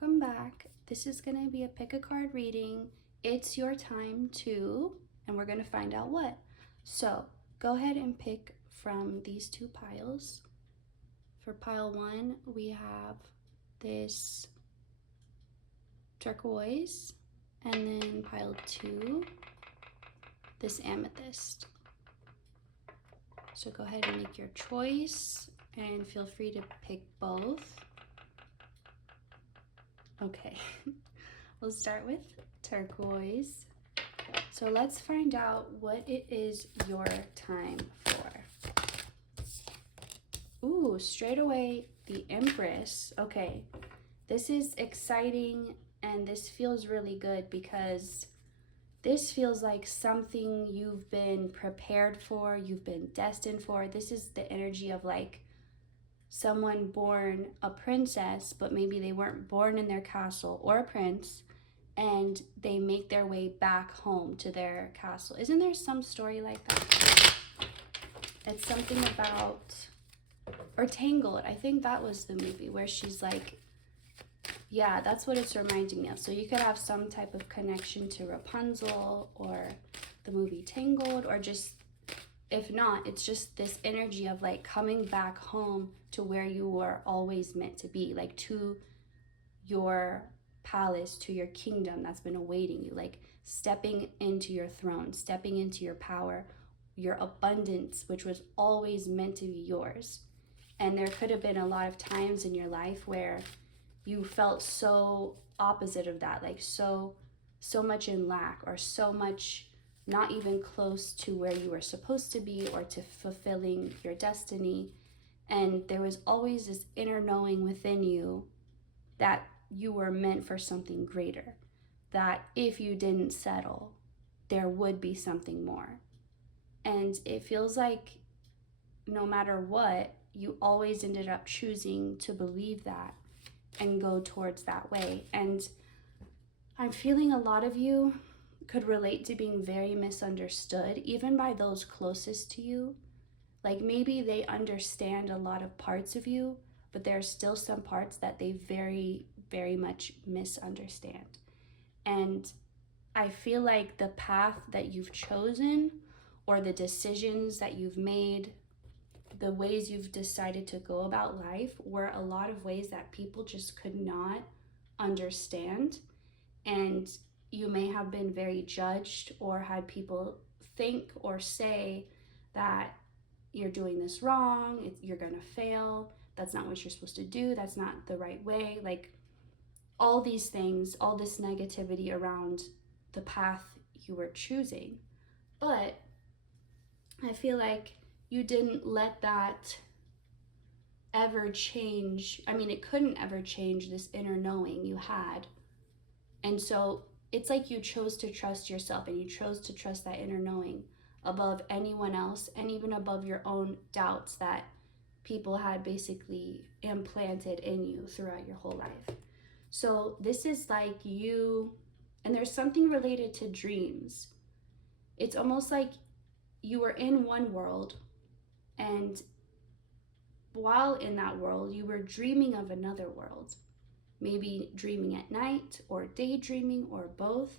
welcome back. This is going to be a pick a card reading. It's your time too, and we're going to find out what. So go ahead and pick from these two piles. For pile 1, we have this turquoise, and then pile 2, this amethyst. So go ahead and make your choice and feel free to pick both. Okay, we'll start with turquoise. So let's find out what it is your time for. Ooh, straight away, the Empress. Okay, this is exciting and this feels really good because this feels like something you've been prepared for, you've been destined for. This is the energy of like someone born a princess, but maybe they weren't born in their castle, or a prince, and they make their way back home to their castle. Isn't there some story like that? It's something about, or Tangled, I think that was the movie where she's like, yeah, that's what it's reminding me of. So you could have some type of connection to Rapunzel or the movie Tangled, or just, if not, it's just this energy of like coming back home to where you were always meant to be, like to your palace, to your kingdom that's been awaiting you, like stepping into your throne, stepping into your power, your abundance, which was always meant to be yours. And there could have been a lot of times in your life where you felt so opposite of that, like so much in lack, or so much not even close to where you were supposed to be or to fulfilling your destiny. And there was always this inner knowing within you that you were meant for something greater, that if you didn't settle, there would be something more. And it feels like no matter what, you always ended up choosing to believe that and go towards that way. And I'm feeling a lot of you could relate to being very misunderstood, even by those closest to you. Like maybe they understand a lot of parts of you, but there are still some parts that they very, very much misunderstand. And I feel like the path that you've chosen, or the decisions that you've made, the ways you've decided to go about life, were a lot of ways that people just could not understand. And you may have been very judged, or had people think or say that you're doing this wrong, you're gonna fail, that's not what you're supposed to do, that's not the right way. Like all these things, all this negativity around the path you were choosing. But I feel like you didn't let that ever change. I mean, it couldn't ever change this inner knowing you had. And so it's like you chose to trust yourself, and you chose to trust that inner knowing above anyone else, and even above your own doubts that people had basically implanted in you throughout your whole life. So this is like you, and there's something related to dreams. It's almost like you were in one world, and while in that world, you were dreaming of another world. Maybe dreaming at night, or daydreaming, or both,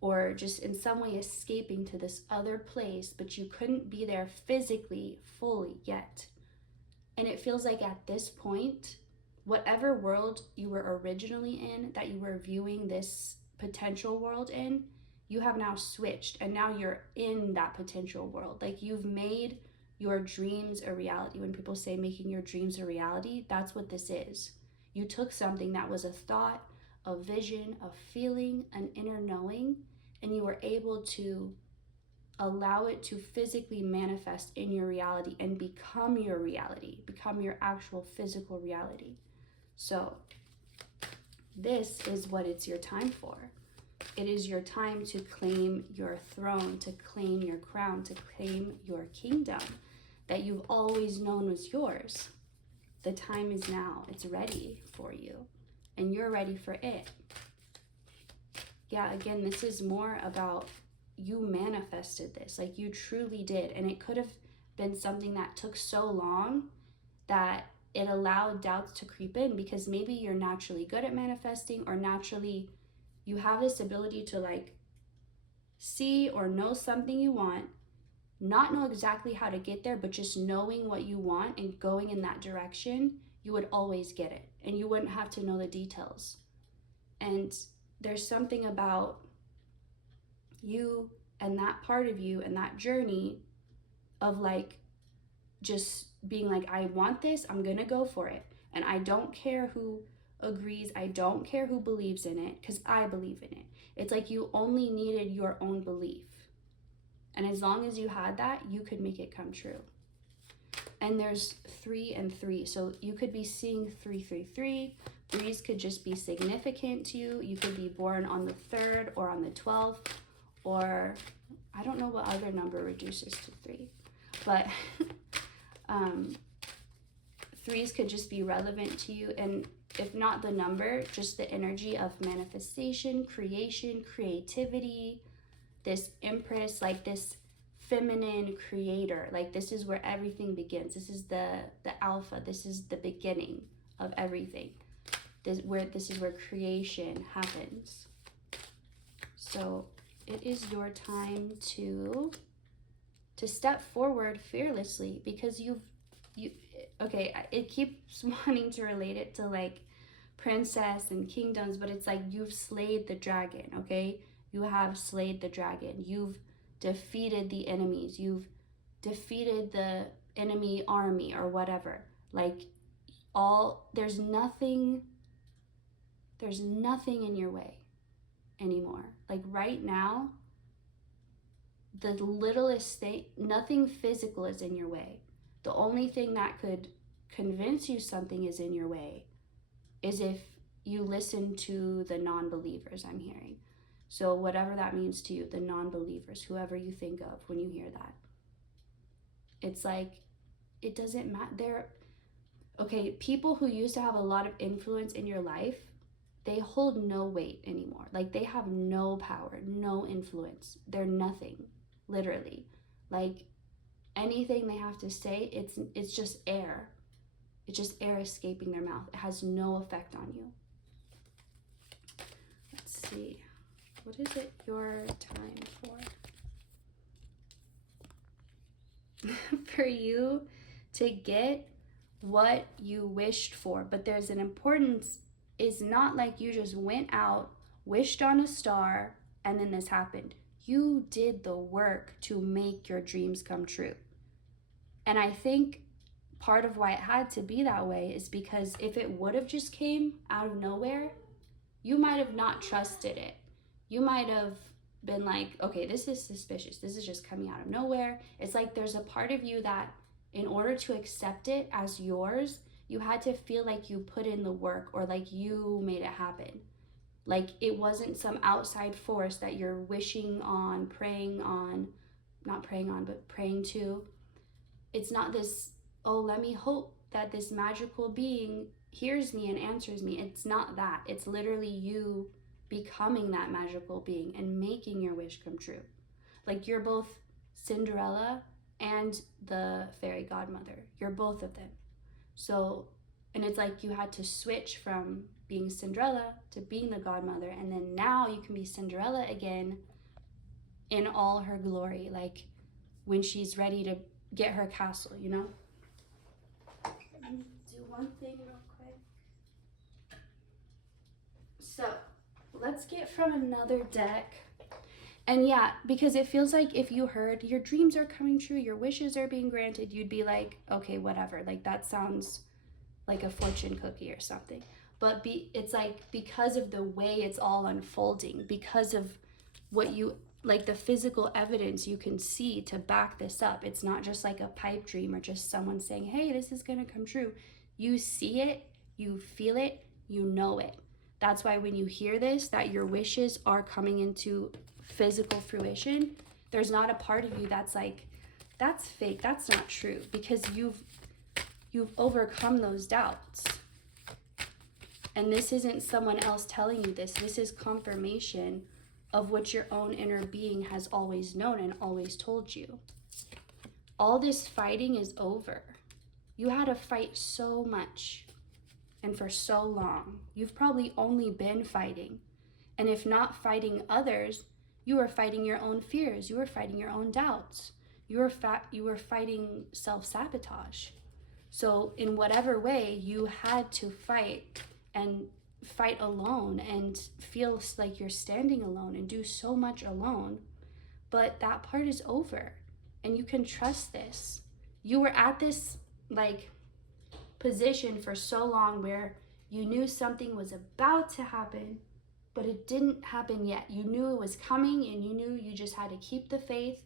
or just in some way escaping to this other place, but you couldn't be there physically fully yet. And it feels like at this point, whatever world you were originally in, that you were viewing this potential world in, you have now switched, and now you're in that potential world. Like you've made your dreams a reality. When people say making your dreams a reality, that's what this is. You took something that was a thought, a vision, a feeling, an inner knowing, and you were able to allow it to physically manifest in your reality and become your reality, become your actual physical reality. So this is what it's your time for. It is your time to claim your throne, to claim your crown, to claim your kingdom that you've always known was yours. The time is now. It's ready for you, and you're ready for it. Yeah, again, this is more about you manifested this, like you truly did. And it could have been something that took so long that it allowed doubts to creep in, because maybe you're naturally good at manifesting, or naturally you have this ability to like see or know something you want, not know exactly how to get there, but just knowing what you want and going in that direction, you would always get it, and you wouldn't have to know the details. And there's something about you and that part of you and that journey of like just being like, I want this, I'm gonna go for it, and I don't care who agrees, I don't care who believes in it, because I believe in it. It's like you only needed your own belief, and as long as you had that, you could make it come true. And there's 3 and 3, so you could be seeing 333. Threes could just be significant to you. You could be born on the 3rd or on the 12th, or I don't know what other number reduces to 3, but threes could just be relevant to you. And if not the number, just the energy of manifestation, creation, creativity, this empress, like this feminine creator. Like this is where everything begins. This is the alpha. This is the beginning of everything. This is where creation happens. So it is your time to step forward fearlessly, because okay, it keeps wanting to relate it to like princess and kingdoms, but it's like you've slayed the dragon, okay? You have slayed the dragon. You've defeated the enemies. You've defeated the enemy army or whatever. Like there's nothing in your way anymore. Like right now, the littlest thing, nothing physical is in your way. The only thing that could convince you something is in your way is if you listen to the non-believers, I'm hearing. So whatever that means to you, the non-believers, whoever you think of when you hear that. It's like, it doesn't matter. Okay, people who used to have a lot of influence in your life, they hold no weight anymore. Like they have no power, no influence. They're nothing, literally. Like anything they have to say, it's just air. It's just air escaping their mouth. It has no effect on you. Let's see. What is it your time for? For you to get what you wished for. But there's an importance. It's not like you just went out, wished on a star, and then this happened. You did the work to make your dreams come true. And I think part of why it had to be that way is because if it would have just came out of nowhere, you might have not trusted it. You might have been like, okay, this is suspicious. This is just coming out of nowhere. It's like there's a part of you that in order to accept it as yours, you had to feel like you put in the work, or like you made it happen. Like it wasn't some outside force that you're wishing on, praying on, not praying on, but praying to. It's not this, oh, let me hope that this magical being hears me and answers me. It's not that. It's literally you becoming that magical being and making your wish come true. Like you're both Cinderella and the fairy godmother. You're both of them. So, and it's like you had to switch from being Cinderella to being the godmother, and then now you can be Cinderella again in all her glory, like when she's ready to get her castle, you know? Let me do one thing real quick. So, let's get from another deck. And yeah, because it feels like if you heard your dreams are coming true, your wishes are being granted, you'd be like, okay, whatever. Like that sounds like a fortune cookie or something. But it's like because of the way it's all unfolding, because of what you, like the physical evidence you can see to back this up. It's not just like a pipe dream or just someone saying, hey, this is gonna come true. You see it, you feel it, you know it. That's why when you hear this, that your wishes are coming into physical fruition, there's not a part of you that's like, that's fake, that's not true, because you've overcome those doubts. And this isn't someone else telling you this. This is confirmation of what your own inner being has always known and always told you. All this fighting is over. You had to fight so much and for so long. You've probably only been fighting. And if not fighting others, you were fighting your own fears. You were fighting your own doubts. You were fighting self-sabotage. So in whatever way, you had to fight and fight alone and feel like you're standing alone and do so much alone. But that part is over, and you can trust this. You were at this like position for so long where you knew something was about to happen, but it didn't happen yet. You knew it was coming, and you knew you just had to keep the faith.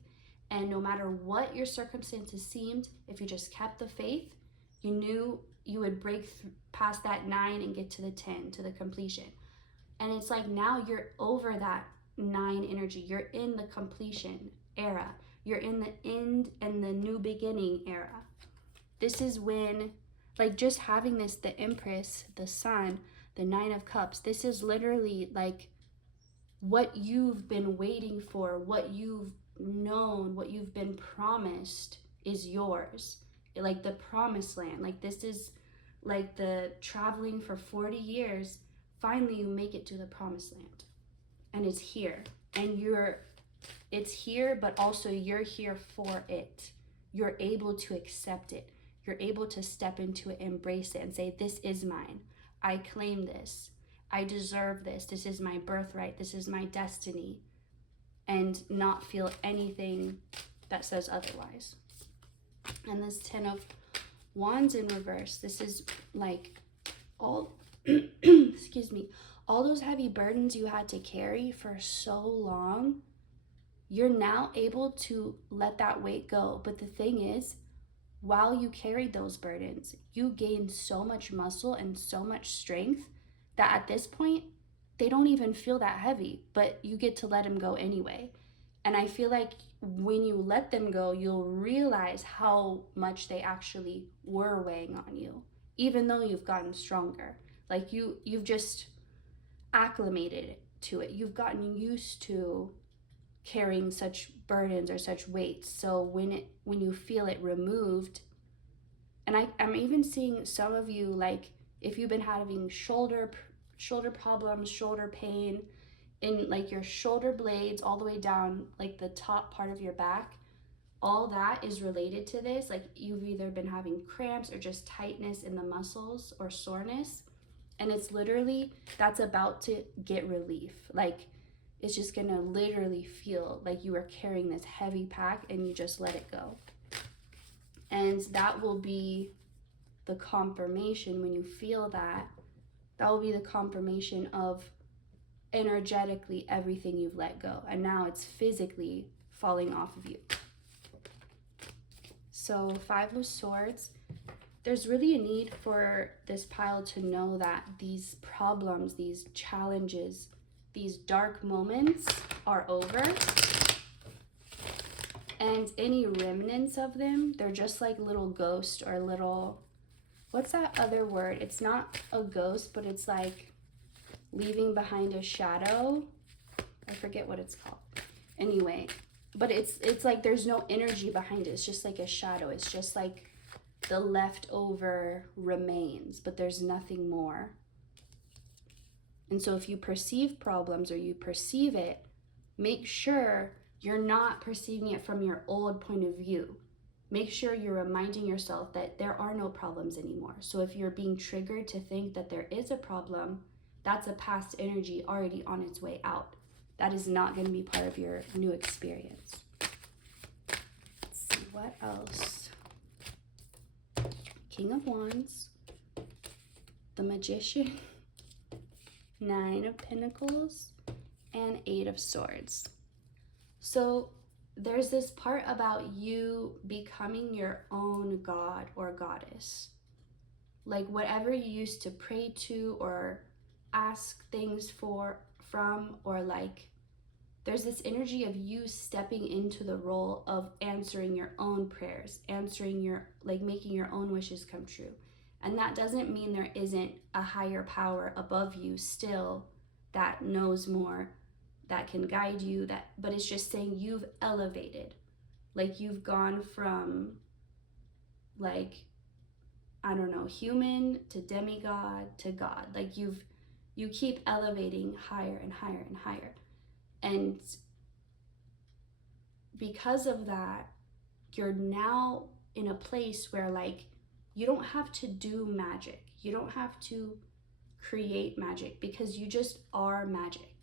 And no matter what your circumstances seemed, if you just kept the faith, you knew you would break past that 9 and get to the 10, to the completion. And it's like now you're over that 9 energy. You're in the completion era. You're in the end and the new beginning era. This is when, like, just having this, the Empress, the Sun, the 9 of Cups, this is literally like what you've been waiting for, what you've known, what you've been promised is yours. Like the promised land. Like this is like the traveling for 40 years. Finally, you make it to the promised land. And it's here. And it's here, but also you're here for it. You're able to accept it. You're able to step into it, embrace it, and say, this is mine. I claim this. I deserve this. This is my birthright. This is my destiny. And not feel anything that says otherwise. And this 10 of Wands in reverse, this is like all, excuse me, all those heavy burdens you had to carry for so long, you're now able to let that weight go. But the thing is, while you carried those burdens, you gained so much muscle and so much strength that at this point, they don't even feel that heavy, but you get to let them go anyway. And I feel like when you let them go, you'll realize how much they actually were weighing on you, even though you've gotten stronger. Like you've just acclimated to it. You've gotten used to carrying such burdens or such weights. So when you feel it removed, and I'm even seeing some of you, like if you've been having shoulder problems, shoulder pain, in like your shoulder blades all the way down, like the top part of your back, all that is related to this. Like you've either been having cramps or just tightness in the muscles or soreness. And it's literally, that's about to get relief. Like it's just gonna literally feel like you are carrying this heavy pack and you just let it go. And that will be the confirmation when you feel that. That will be the confirmation of energetically everything you've let go, and now it's physically falling off of you. So 5 of Swords, there's really a need for this pile to know that these problems, these challenges, these dark moments are over, and any remnants of them, they're just like little ghosts or little, what's that other word? It's not a ghost, but it's like leaving behind a shadow. I forget what it's called. Anyway, but it's like there's no energy behind it. It's just like a shadow. It's just like the leftover remains, but there's nothing more. And so if you perceive problems or you perceive it, make sure you're not perceiving it from your old point of view. Make sure you're reminding yourself that there are no problems anymore. So if you're being triggered to think that there is a problem, that's a past energy already on its way out. That is not going to be part of your new experience. Let's see, what else? King of Wands, the Magician, 9 of Pentacles, and 8 of Swords. So there's this part about you becoming your own god or goddess. Like whatever you used to pray to or ask things from, or like there's this energy of you stepping into the role of answering your own prayers, answering your, like making your own wishes come true. And that doesn't mean there isn't a higher power above you still that knows more, that can guide you, but it's just saying you've elevated. Like you've gone from like I don't know, human to demigod to God. Like you keep elevating higher and higher and higher. And because of that, you're now in a place where like you don't have to do magic. You don't have to create magic because you just are magic.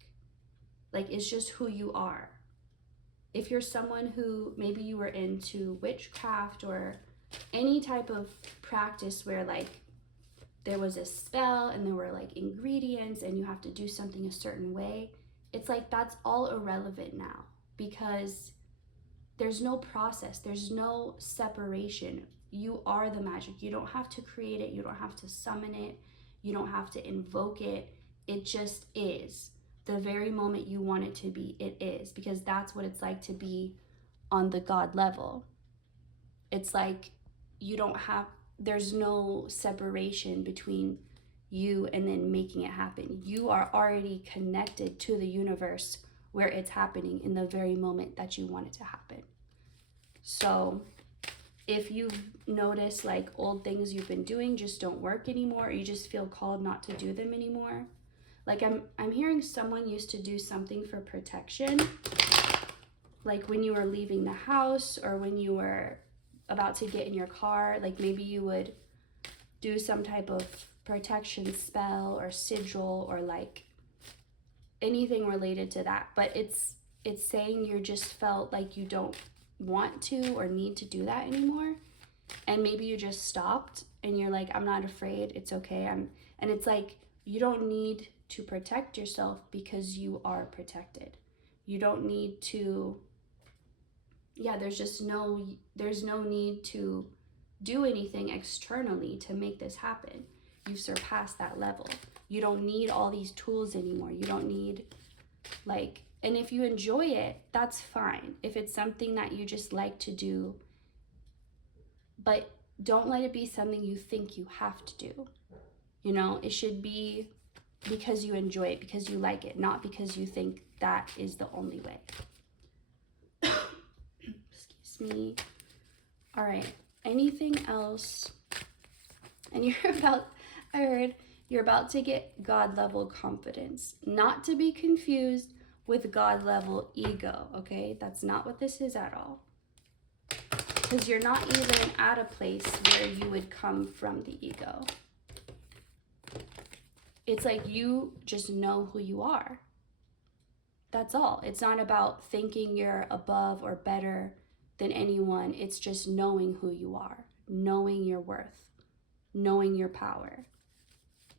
Like it's just who you are. If you're someone who maybe you were into witchcraft or any type of practice where like there was a spell and there were like ingredients and you have to do something a certain way, it's like that's all irrelevant now because there's no process, there's no separation. You are the magic. You don't have to create it, you don't have to summon it, you don't have to invoke it. It just is. The very moment you want it to be, it is, because that's what it's like to be on the God level. It's like there's no separation between you and then making it happen. You are already connected to the universe where it's happening in the very moment that you want it to happen. So if you've noticed like old things you've been doing just don't work anymore, or you just feel called not to do them anymore, like I'm hearing someone used to do something for protection, like when you were leaving the house or when you were about to get in your car, like maybe you would do some type of protection spell or sigil or like anything related to that. But it's saying you just felt like you don't want to or need to do that anymore, and maybe you just stopped and you're like, I'm not afraid, it's okay. And it's like you don't need to protect yourself because you are protected. You don't need to, there's no need to do anything externally to make this happen. You've surpassed that level. You don't need all these tools anymore. You don't need and if you enjoy it, that's fine. If it's something that you just like to do, but don't let it be something you think you have to do. You know, it should be because you enjoy it, because you like it, not because you think that is the only way. Excuse me. All right, anything else? And I heard you're about to get God level confidence, not to be confused with God level ego, okay? That's not what this is at all. Because you're not even at a place where you would come from the ego. It's like you just know who you are. That's all. It's not about thinking you're above or better than anyone. It's just knowing who you are, knowing your worth, knowing your power,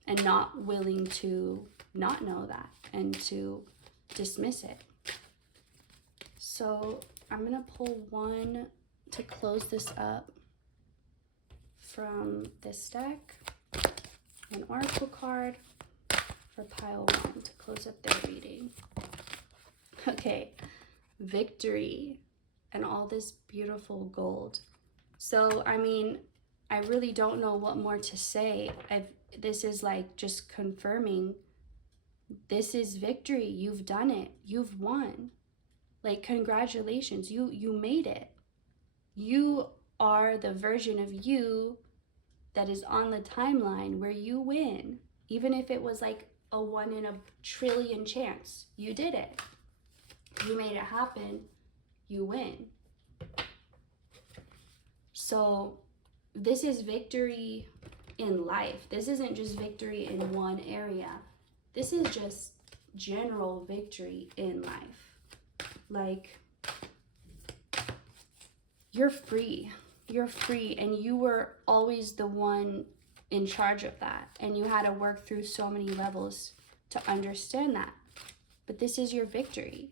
and not willing to not know that and to dismiss it. So I'm gonna pull one to close this up from this deck, an oracle card for pile 1 to close up their reading. Okay, victory and all this beautiful gold. So I mean, I really don't know what more to say. This is like just confirming this is victory. You've done it. You've won. Like, congratulations. You made it. You are the version of you that is on the timeline where you win. Even if it was like a 1 in a trillion chance, you did it. You made it happen. You win. So this is victory in life. This isn't just victory in one area. This is just general victory in life. Like, you're free. You're free, and you were always the one in charge of that, and you had to work through so many levels to understand that. But this is your victory.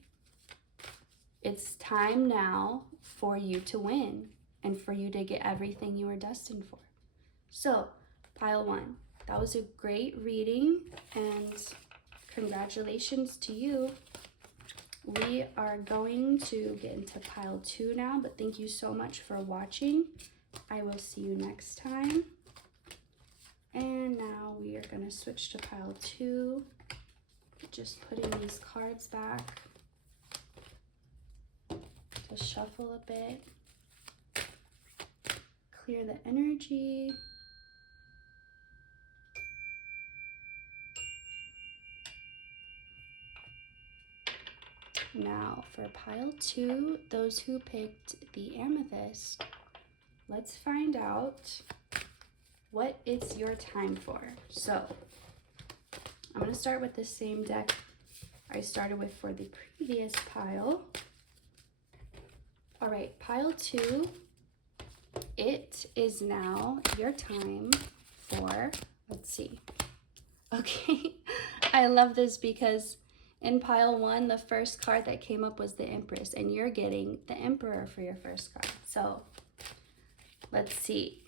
It's time now for you to win and for you to get everything you were destined for. So, pile 1, that was a great reading, and congratulations to you. We are going to get into pile 2 now, but thank you so much for watching. I will see you next time. And now we are going to switch to pile 2. Just putting these cards back to shuffle a bit. Clear the energy. Now for pile 2, those who picked the amethyst, let's find out what it's your time for. So I'm going to start with the same deck I started with for the previous pile. All right, pile 2, it is now your time for, let's see. Okay, I love this because in pile 1, the first card that came up was the Empress, and you're getting the Emperor for your first card. So let's see.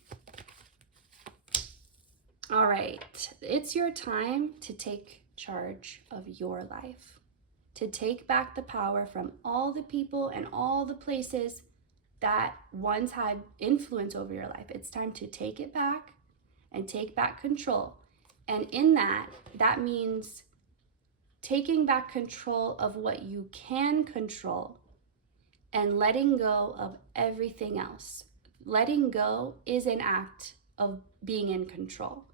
All right, it's your time to take charge of your life, to take back the power from all the people and all the places that once had influence over your life. It's time to take it back and take back control. And in that means taking back control of what you can control and letting go of everything else. Letting go is an act of being in control,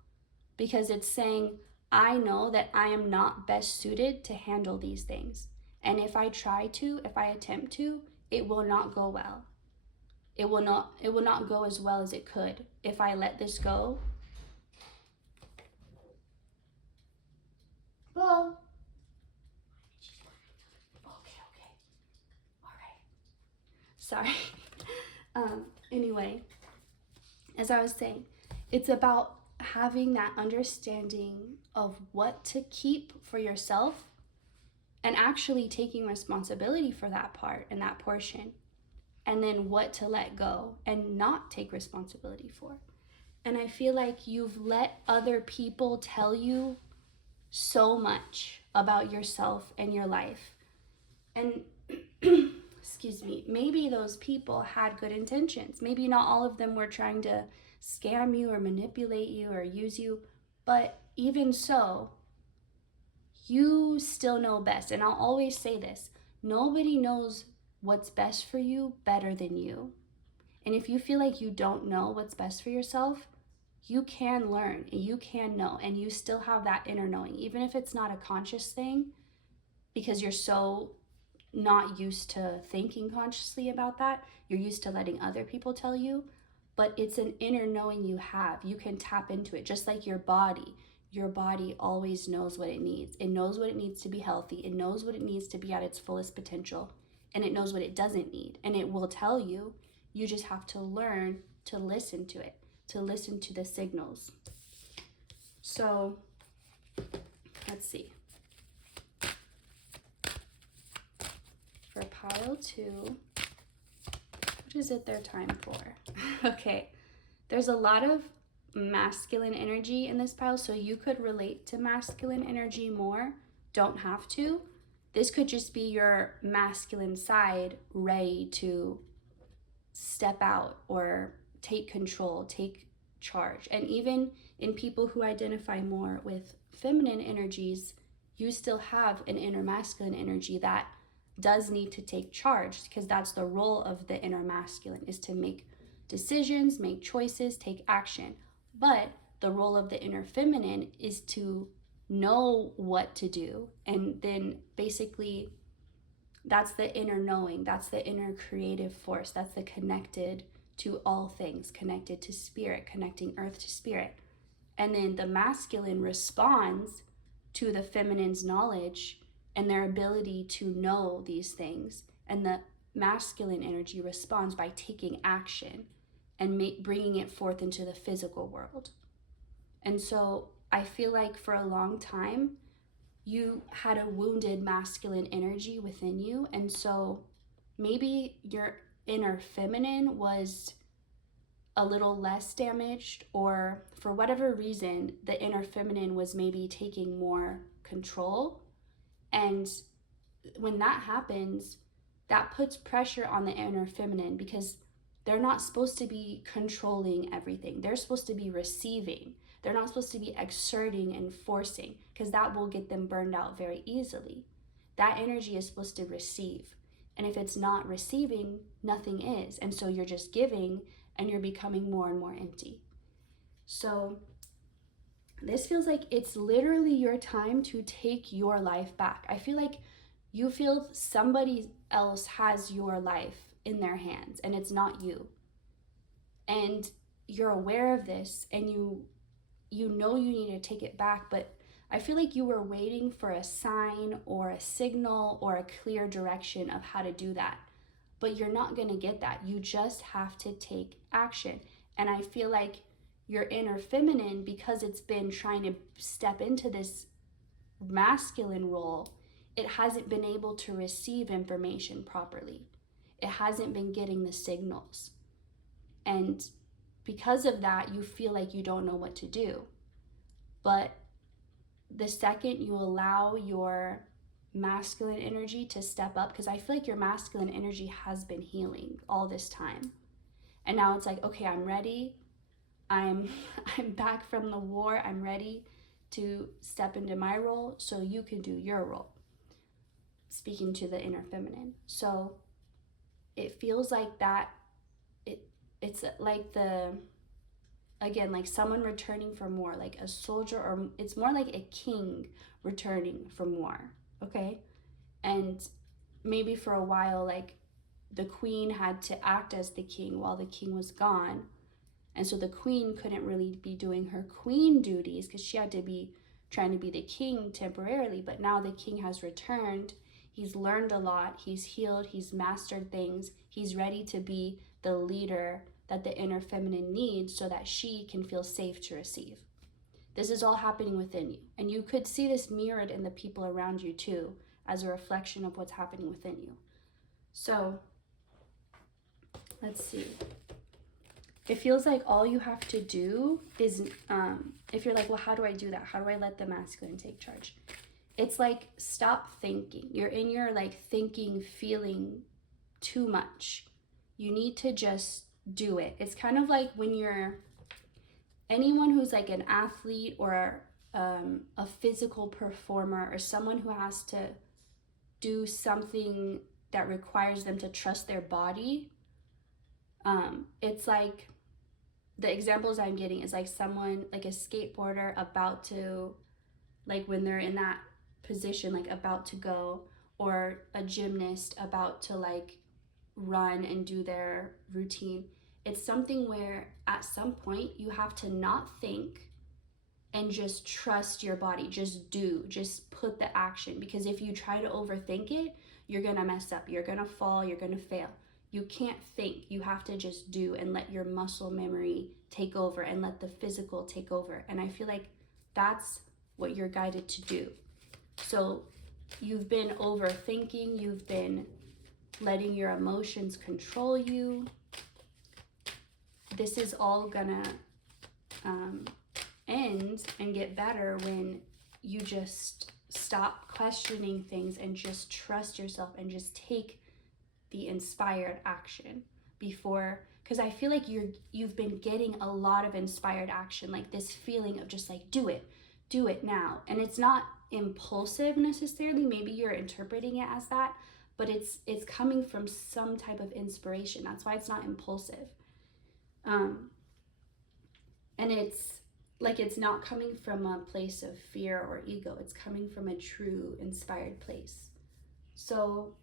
because it's saying, I know that I am not best suited to handle these things. And if I try to, if I attempt to, it will not go well. It will not go as well as it could if I let this go. Well, okay. All right. Sorry. Anyway, as I was saying, it's about having that understanding of what to keep for yourself and actually taking responsibility for that part and that portion, and then what to let go and not take responsibility for. And I feel like you've let other people tell you so much about yourself and your life. And excuse me, maybe those people had good intentions. Maybe not all of them were trying to scam you or manipulate you or use you, but even so, you still know best. And I'll always say this, nobody knows what's best for you better than you. And if you feel like you don't know what's best for yourself, you can learn and you can know, and you still have that inner knowing, even if it's not a conscious thing, because you're so not used to thinking consciously about that. You're used to letting other people tell you, but it's an inner knowing you have. You can tap into it, just like your body. Your body always knows what it needs. It knows what it needs to be healthy. It knows what it needs to be at its fullest potential, and it knows what it doesn't need, and it will tell you. You just have to learn to listen to it, to listen to the signals. So let's see. For pile 2, what is it their time for? Okay, there's a lot of masculine energy in this pile, so you could relate to masculine energy more. Don't have to. This could just be your masculine side ready to step out or take control, take charge. And even in people who identify more with feminine energies, you still have an inner masculine energy that does need to take charge, because that's the role of the inner masculine, is to make decisions, make choices, take action. But the role of the inner feminine is to know what to do, and then basically that's the inner knowing, that's the inner creative force, that's the connected to all things, connected to spirit, connecting earth to spirit. And then the masculine responds to the feminine's knowledge and their ability to know these things. And the masculine energy responds by taking action and bringing it forth into the physical world. And so I feel like for a long time, you had a wounded masculine energy within you. And so maybe your inner feminine was a little less damaged, or for whatever reason, the inner feminine was maybe taking more control. And when that happens, that puts pressure on the inner feminine, because they're not supposed to be controlling everything. They're supposed to be receiving. They're not supposed to be exerting and forcing, because that will get them burned out very easily. That energy is supposed to receive. And if it's not receiving, nothing is. And so you're just giving, and you're becoming more and more empty. So this feels like it's literally your time to take your life back. I feel like you feel somebody else has your life in their hands and it's not you. And you're aware of this, and you know you need to take it back, but I feel like you were waiting for a sign or a signal or a clear direction of how to do that. But you're not going to get that. You just have to take action. And I feel like your inner feminine, because it's been trying to step into this masculine role, it hasn't been able to receive information properly. It hasn't been getting the signals. And because of that, you feel like you don't know what to do. But the second you allow your masculine energy to step up, because I feel like your masculine energy has been healing all this time. And now it's like, okay, I'm ready. I'm back from the war. I'm ready to step into my role so you can do your role. Speaking to the inner feminine. So it feels like that. It's like again, like someone returning from war, like a soldier, or it's more like a king returning from war, okay? And maybe for a while, like the queen had to act as the king while the king was gone. And so the queen couldn't really be doing her queen duties because she had to be trying to be the king temporarily. But now the king has returned. He's learned a lot. He's healed. He's mastered things. He's ready to be the leader that the inner feminine needs so that she can feel safe to receive. This is all happening within you. And you could see this mirrored in the people around you too, as a reflection of what's happening within you. So let's see. It feels like all you have to do is, if you're like, well, how do I do that? How do I let the masculine take charge? It's like, stop thinking. You're in your like thinking, feeling too much. You need to just do it. It's kind of like when anyone who's like an athlete or a physical performer, or someone who has to do something that requires them to trust their body. It's like, the examples I'm getting is like someone, like a skateboarder about to, like when they're in that position, like about to go, or a gymnast about to like run and do their routine. It's something where at some point you have to not think and just trust your body. Just put the action, because if you try to overthink it, you're gonna mess up, you're gonna fall, you're gonna fail. You can't think. You have to just do and let your muscle memory take over and let the physical take over. And I feel like that's what you're guided to do. So you've been overthinking, you've been letting your emotions control you. This is all gonna end and get better when you just stop questioning things and just trust yourself and just take the inspired action before, because I feel like you've been getting a lot of inspired action, like this feeling of just like do it now. And it's not impulsive necessarily. Maybe you're interpreting it as that, but it's coming from some type of inspiration. That's why it's not impulsive. And it's like, it's not coming from a place of fear or ego. It's coming from a true inspired place. So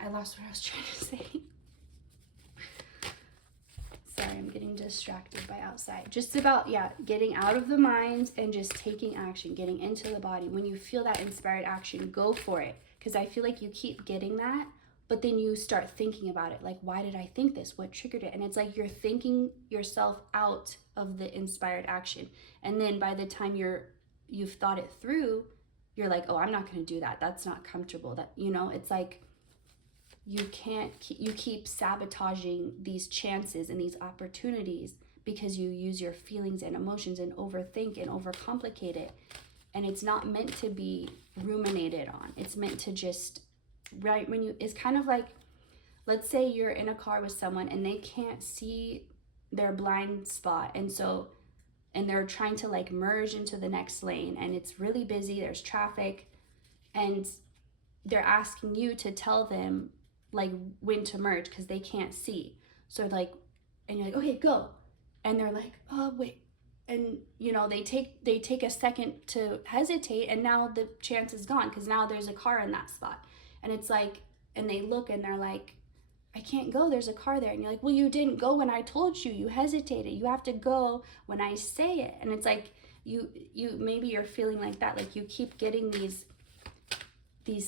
I lost what I was trying to say. Sorry, I'm getting distracted by outside. Just about, getting out of the mind and just taking action, getting into the body. When you feel that inspired action, go for it. Because I feel like you keep getting that, but then you start thinking about it. Like, why did I think this? What triggered it? And it's like you're thinking yourself out of the inspired action. And then by the time you've thought it through, you're like, oh, I'm not going to do that. That's not comfortable. That, it's like, you keep sabotaging these chances and these opportunities because you use your feelings and emotions and overthink and overcomplicate it. And it's not meant to be ruminated on. It's meant to just, right, it's kind of like, let's say you're in a car with someone and they can't see their blind spot. And they're trying to like merge into the next lane and it's really busy, there's traffic, and they're asking you to tell them like when to merge because they can't see. So like, and you're like, okay, go. And they're like, oh, wait, and you know, they take a second to hesitate, and now the chance is gone because now there's a car in that spot. And it's like, and they look and they're like, I can't go, there's a car there. And you're like, well, you didn't go when I told you, you hesitated, you have to go when I say it. And it's like, you maybe you're feeling like that, like you keep getting these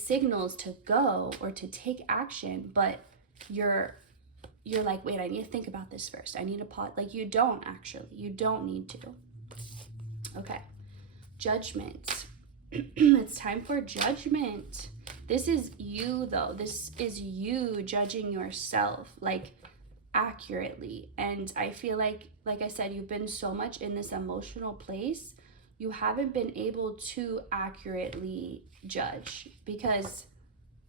signals to go or to take action, but you're like, wait, I need to think about this first, I need to pause. Like, you don't need to. Okay, judgment. It's time for judgment. This is you, though. This is you judging yourself, like, accurately. And I feel like I said, you've been so much in this emotional place, you haven't been able to accurately judge, because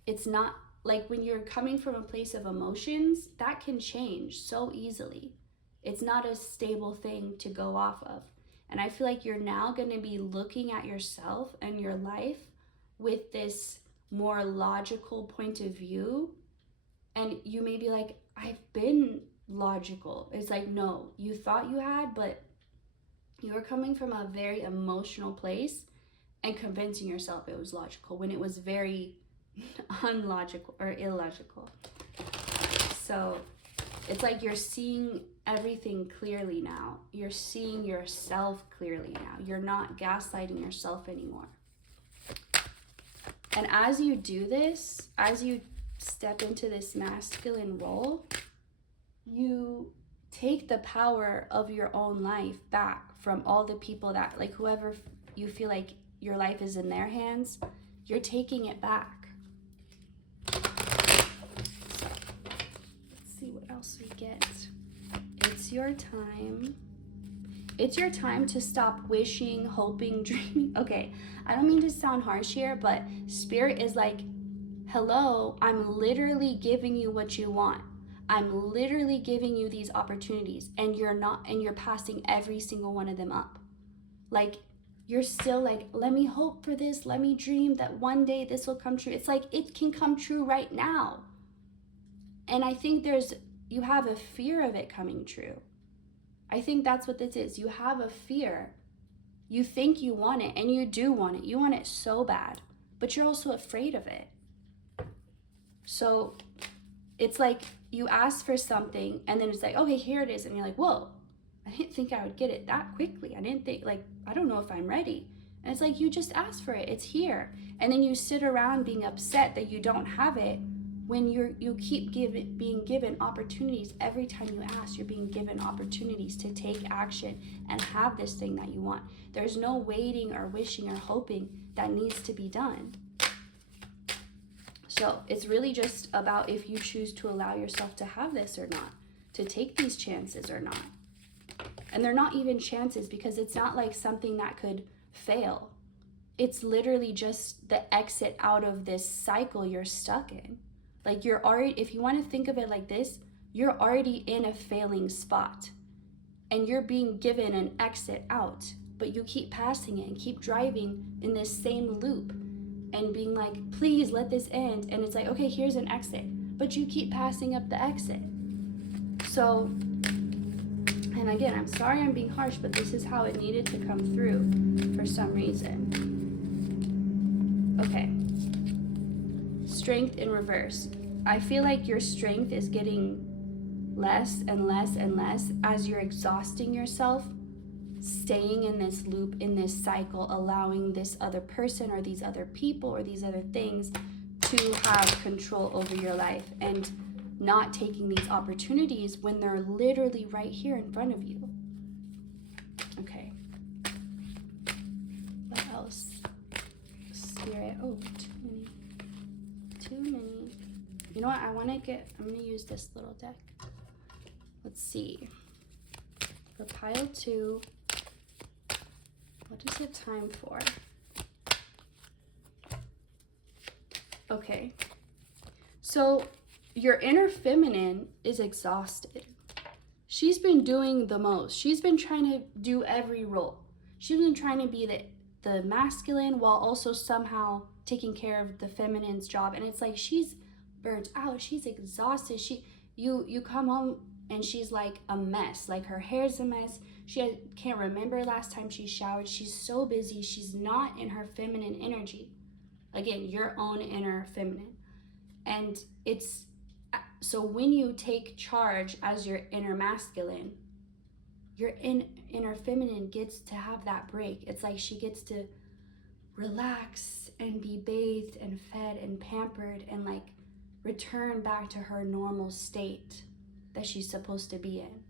it's not like, when you're coming from a place of emotions, that can change so easily. It's not a stable thing to go off of. And I feel like you're now going to be looking at yourself and your life with this more logical point of view. And you may be like, I've been logical. It's like, no, you thought you had, but you were coming from a very emotional place and convincing yourself it was logical when it was very unlogical or illogical. So it's like you're seeing everything clearly now. You're seeing yourself clearly now. You're not gaslighting yourself anymore. And as you do this, as you step into this masculine role, you take the power of your own life back from all the people that, like, whoever you feel like your life is in their hands, you're taking it back. So, let's see what else we get. It's your time. It's your time to stop wishing, hoping, dreaming. Okay, I don't mean to sound harsh here, but Spirit is like, hello, I'm literally giving you what you want. I'm literally giving you these opportunities, and you're passing every single one of them up. Like, you're still like, let me hope for this, let me dream that one day this will come true. It's like, it can come true right now. And I think you have a fear of it coming true. I think that's what this is. You have a fear. You think you want it, and you do want it. You want it so bad, but you're also afraid of it. So it's like you ask for something, and then it's like, okay, here it is. And you're like, whoa, I didn't think I would get it that quickly. I didn't think, like, I don't know if I'm ready. And it's like, you just asked for it. It's here. And then you sit around being upset that you don't have it, when you keep being given opportunities. Every time you ask, you're being given opportunities to take action and have this thing that you want. There's no waiting or wishing or hoping that needs to be done. So it's really just about if you choose to allow yourself to have this or not, to take these chances or not. And they're not even chances, because it's not like something that could fail. It's literally just the exit out of this cycle you're stuck in. Like, you're already, if you want to think of it like this, you're already in a failing spot, and you're being given an exit out, but you keep passing it and keep driving in this same loop and being like, please let this end. And it's like, okay, here's an exit, but you keep passing up the exit. So, and again, I'm sorry I'm being harsh, but this is how it needed to come through for some reason. Okay. Strength in reverse. I feel like your strength is getting less and less and less as you're exhausting yourself, staying in this loop, in this cycle, allowing this other person or these other people or these other things to have control over your life, and not taking these opportunities when they're literally right here in front of you. Okay. What else? Spirit. Oh, too many. You know what? I'm going to use this little deck. Let's see. For pile 2, what is it time for? Okay. So your inner feminine is exhausted. She's been doing the most. She's been trying to do every role. She's been trying to be the masculine while also somehow taking care of the feminine's job. And it's like, she's burnt out. She's exhausted. You come home and she's like a mess. Like her hair's a mess. She can't remember last time she showered. She's so busy. She's not in her feminine energy. Again, your own inner feminine. And it's, so when you take charge as your inner masculine, your inner feminine gets to have that break. It's like she gets to relax and be bathed and fed and pampered and like return back to her normal state that she's supposed to be in.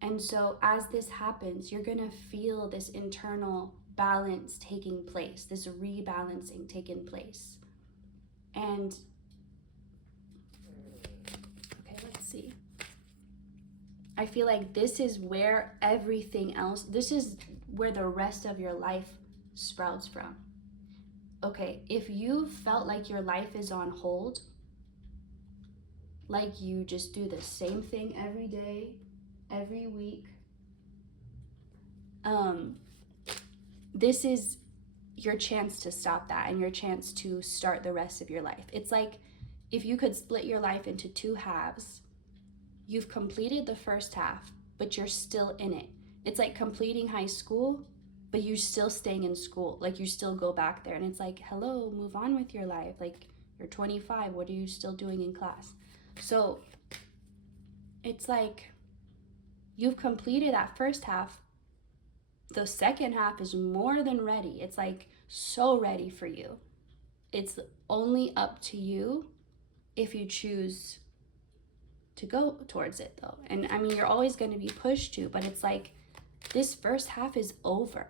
And so as this happens, you're gonna feel this internal balance taking place, this rebalancing taking place. And okay, let's see. I feel like this is where everything else, this is where the rest of your life sprouts from. Okay, if you felt like your life is on hold, like you just do the same thing every day, every week, this is your chance to stop that and your chance to start the rest of your life. It's like if you could split your life into two halves, you've completed the first half, but you're still in it. It's like completing high school, but you're still staying in school. Like you still go back there and it's like, hello, move on with your life. Like you're 25, what are you still doing in class? So it's like you've completed that first half. The second half is more than ready. It's like so ready for you. It's only up to you if you choose to go towards it though. And I mean, you're always going to be pushed to, but it's like this first half is over.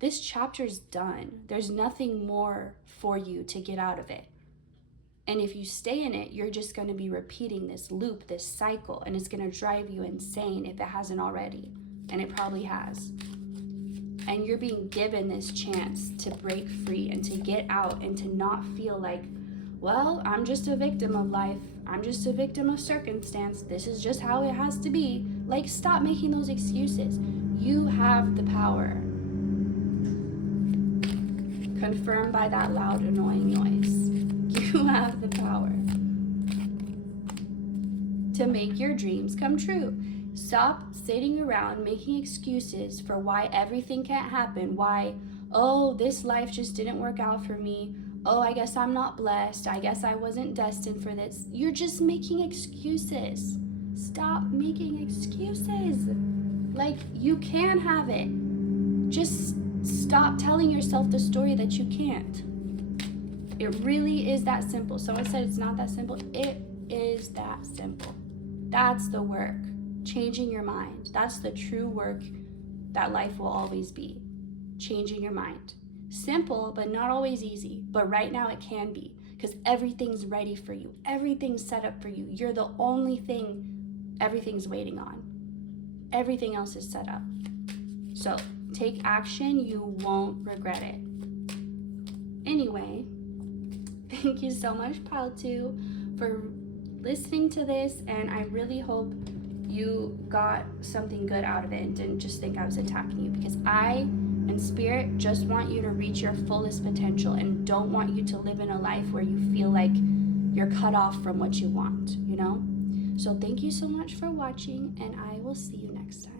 This chapter's done. There's nothing more for you to get out of it. And if you stay in it, you're just going to be repeating this loop, this cycle, and it's going to drive you insane if it hasn't already. And it probably has. And you're being given this chance to break free and to get out and to not feel like, well, I'm just a victim of life. I'm just a victim of circumstance. This is just how it has to be. Like, stop making those excuses. You have the power. Confirmed by that loud, annoying noise. You have the power to make your dreams come true. Stop sitting around making excuses for why everything can't happen. Why, oh, this life just didn't work out for me. Oh, I guess I'm not blessed. I guess I wasn't destined for this. You're just making excuses. Stop making excuses. Like, you can have it. Just stop telling yourself the story that you can't. It really is that simple. Someone said it's not that simple. It is that simple. That's the work. Changing your mind. That's the true work that life will always be. Changing your mind. Simple, but not always easy. But right now it can be, because everything's ready for you. Everything's set up for you. You're the only thing everything's waiting on. Everything else is set up. So take action. You won't regret it. Anyway, thank you so much, Pile 2, for listening to this, and I really hope you got something good out of it and didn't just think I was attacking you, because I and Spirit just want you to reach your fullest potential and don't want you to live in a life where you feel like you're cut off from what you want, you know? So thank you so much for watching, and I will see you next time.